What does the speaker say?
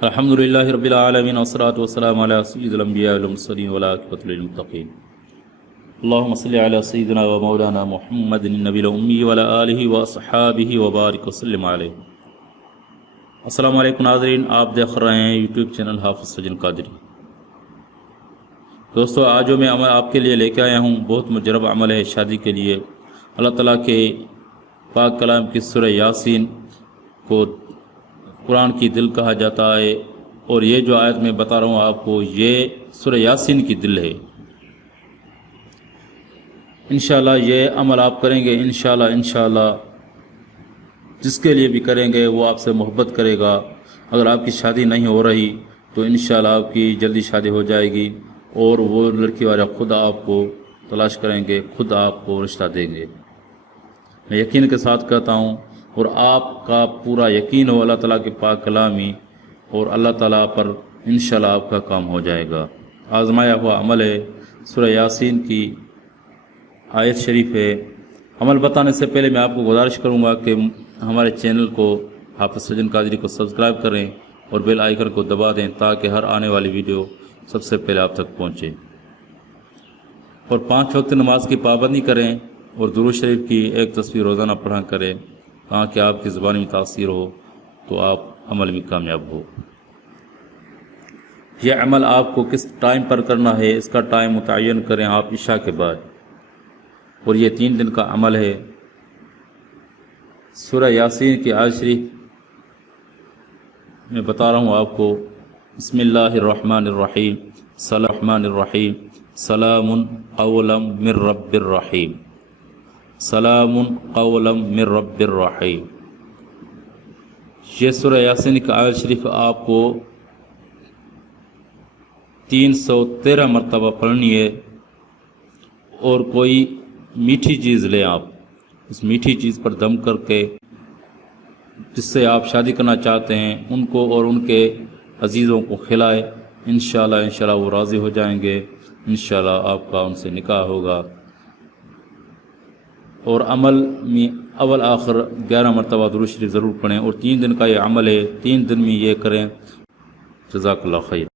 الحمدللہ رب العالمین والصلاة والسلام علی سید الانبیاء والمرسلین والعاقبۃ للمتقین اللہم صلی علی سیدنا و مولانا محمد النبی الامی وعلی آلہ واصحابہ وبارک وسلم علیہ۔ السلام علیکم ناظرین، آپ دیکھ رہے ہیں یوٹیوب چینل حافظ سجن قادری۔ دوستو، آج جو میں عمل آپ کے لیے لے کے آیا ہوں بہت مجرب عمل ہے شادی کے لیے۔ اللہ تعالیٰ کے پاک کلام کی سورہ یاسین کو قرآن کی دل کہا جاتا ہے، اور یہ جو آیت میں بتا رہا ہوں آپ کو، یہ سورہ یاسین کی دل ہے۔ انشاءاللہ یہ عمل آپ کریں گے، انشاءاللہ جس کے لیے بھی کریں گے وہ آپ سے محبت کرے گا۔ اگر آپ کی شادی نہیں ہو رہی تو انشاءاللہ آپ کی جلدی شادی ہو جائے گی، اور وہ لڑکی والے خود آپ کو تلاش کریں گے، خود آپ کو رشتہ دیں گے۔ میں یقین کے ساتھ کہتا ہوں، اور آپ کا پورا یقین ہو اللہ تعالیٰ کے پاک کلامی، اور اللہ تعالیٰ پر انشاءاللہ آپ کا کام ہو جائے گا۔ آزمایا ہوا عمل ہے، سورہ یاسین کی آیت شریف ہے۔ عمل بتانے سے پہلے میں آپ کو گزارش کروں گا کہ ہمارے چینل کو حافظ سجن قادری کو سبسکرائب کریں اور بیل آئیکن کو دبا دیں تاکہ ہر آنے والی ویڈیو سب سے پہلے آپ تک پہنچے، اور 5 وقت نماز کی پابندی کریں، اور درود شریف کی ایک تصویر روزانہ پڑھا کریں تاکہ آپ کی زبان میں تاثیر ہو تو آپ عمل میں کامیاب ہو۔ یہ عمل آپ کو کس ٹائم پر کرنا ہے، اس کا ٹائم متعین کریں آپ عشاء کے بعد، اور یہ 3 دن کا عمل ہے۔ سورہ یاسین کی آیت شریف میں بتا رہا ہوں آپ کو۔ بسم اللہ الرحمن الرحیم، سلام قولا من رب الرحیم، سلام قولا من رب الرحیم۔ یہ سورہ یاسین کی آیت شریف آپ کو 313 مرتبہ پڑھنی ہے، اور کوئی میٹھی چیز لیں آپ، اس میٹھی چیز پر دم کر کے جس سے آپ شادی کرنا چاہتے ہیں ان کو اور ان کے عزیزوں کو کھلائے۔ انشاءاللہ وہ راضی ہو جائیں گے، انشاءاللہ آپ کا ان سے نکاح ہوگا۔ اور عمل میں اول آخر 11 مرتبہ درود شریف ضرور پڑھیں، اور 3 دن کا یہ عمل ہے، 3 دن میں یہ کریں۔ جزاک اللہ خیر۔